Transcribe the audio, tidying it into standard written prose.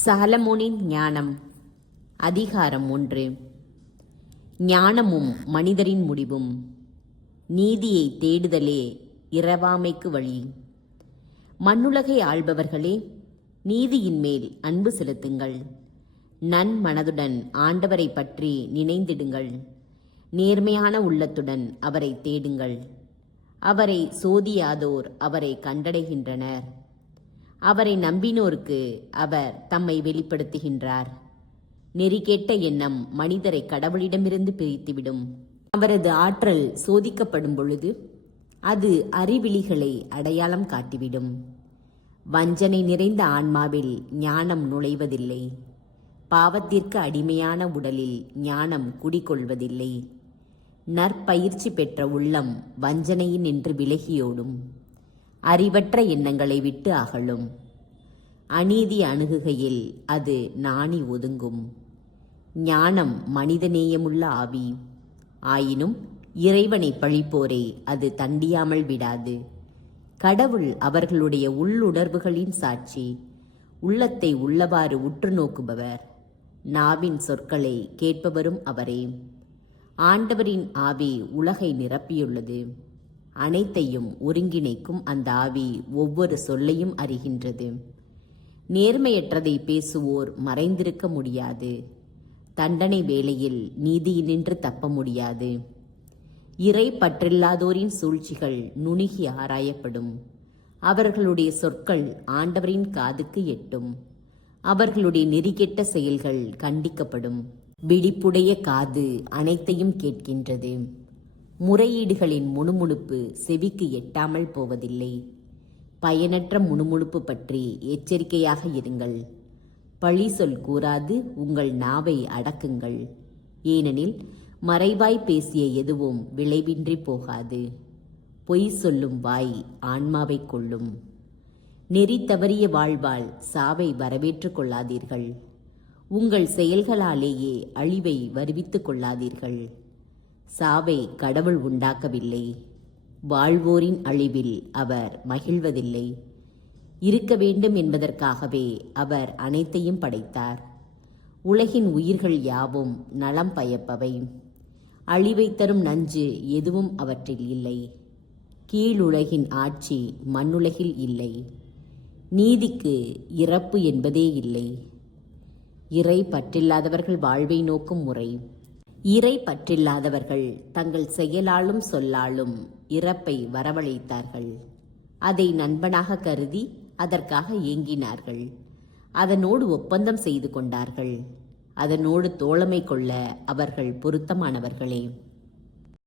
சாலமோனின் ஞானம். அதிகாரம் 1. ஞானமும் மனிதரின் முடிவும். நீதியை தேடுதலே இரவாமைக்கு வழி. மண்ணுலகை ஆள்பவர்களே, நீதியின் மேல் அன்பு செலுத்துங்கள். நன்மனதுடன் ஆண்டவரை பற்றி நினைந்திடுங்கள். நேர்மையான உள்ளத்துடன் அவரை தேடுங்கள். அவரை சோதியாதோர் அவரை கண்டடைகின்றனர். அவரை நம்பினோருக்கு அவர் தம்மை வெளிப்படுத்துகின்றார். நெறிகேட்ட எண்ணம் மனிதரை கடவுளிடமிருந்து பிரித்துவிடும். அவரது ஆற்றல் சோதிக்கப்படும் பொழுது அது அறிவிலிகளை அடையாளம் காட்டிவிடும். வஞ்சனை நிறைந்த ஆன்மாவில் ஞானம் நுழைவதில்லை. பாவத்திற்கு அடிமையான உடலில் ஞானம் குடிகொள்வதில்லை. நற்பயிற்சி பெற்ற உள்ளம் வஞ்சனையினின்று விலகியோடும். அறிவற்ற எண்ணங்களை விட்டு அகலும். அநீதி அணுகுகையில் அது நாணி ஒதுங்கும். ஞானம் மனிதநேயமுள்ள ஆவி. ஆயினும் இறைவனை பழிப்போரை அது தண்டியாமல் விடாது. கடவுள் அவர்களுடைய உள்ளுணர்வுகளின் சாட்சி. உள்ளத்தை உள்ளவாறு உற்று நோக்குபவர். நாவின் சொற்களை கேட்பவரும் அவரே. ஆண்டவரின் ஆவி உலகை நிரப்பியுள்ளது. அனைத்தையும் ஒருங்கிணைக்கும் அந்த ஆவி ஒவ்வொரு சொல்லையும் அறிகின்றது. நேர்மையற்றதை பேசுவோர் மறைந்திருக்க முடியாது. தண்டனை வேளையில் நீதியினின்று தப்ப முடியாது. இறை பற்றில்லாதோரின் சூழ்ச்சிகள் நுணுகி ஆராயப்படும். அவர்களுடைய சொற்கள் ஆண்டவரின் காதுக்கு எட்டும். அவர்களுடைய நெறிகெட்ட செயல்கள் கண்டிக்கப்படும். விழிப்புடைய காது அனைத்தையும் கேட்கின்றது. முறையீடுகளின் முணுமுணுப்பு செவிக்கு எட்டாமல் போவதில்லை. பயனற்ற முணுமுணுப்பு பற்றி எச்சரிக்கையாக இருங்கள். பழி சொல் கூறாது உங்கள் நாவை அடக்குங்கள். ஏனெனில் மறைவாய் பேசிய எதுவும் விளைவின்றி போகாது. பொய் சொல்லும் வாய் ஆன்மாவை கொள்ளும். நெறி தவறிய வாழ்வால் சாவை வரவேற்றுக் கொள்ளாதீர்கள். உங்கள் செயல்களாலேயே அழிவை வருவித்துக் கொள்ளாதீர்கள். சாவை கடவுள் உண்டாக்கவில்லை. வாழ்வோரின் அழிவில் அவர் மகிழ்வதில்லை. இருக்க வேண்டும் என்பதற்காகவே அவர் அனைத்தையும் படைத்தார். உலகின் உயிர்கள் யாவும் நலம் பயப்பவை. அழிவை தரும் நஞ்சு எதுவும் அவற்றில் இல்லை. கீழுலகின் ஆட்சி மண்ணுலகில் இல்லை. நீதிக்கு இறப்பு என்பதே இல்லை. இறை பற்றில்லாதவர்கள் வாழ்வை நோக்கும் முறை. இறை பற்றில்லாதவர்கள் தங்கள் செயலாலும் சொல்லாலும் இறப்பை வரவழைத்தார்கள். அதை நண்பனாக கருதி அதற்காக ஏங்கினார்கள். அதனோடு ஒப்பந்தம் செய்து கொண்டார்கள். அதனோடு தோழமை கொள்ள அவர்கள் பொருத்தமானவர்களே.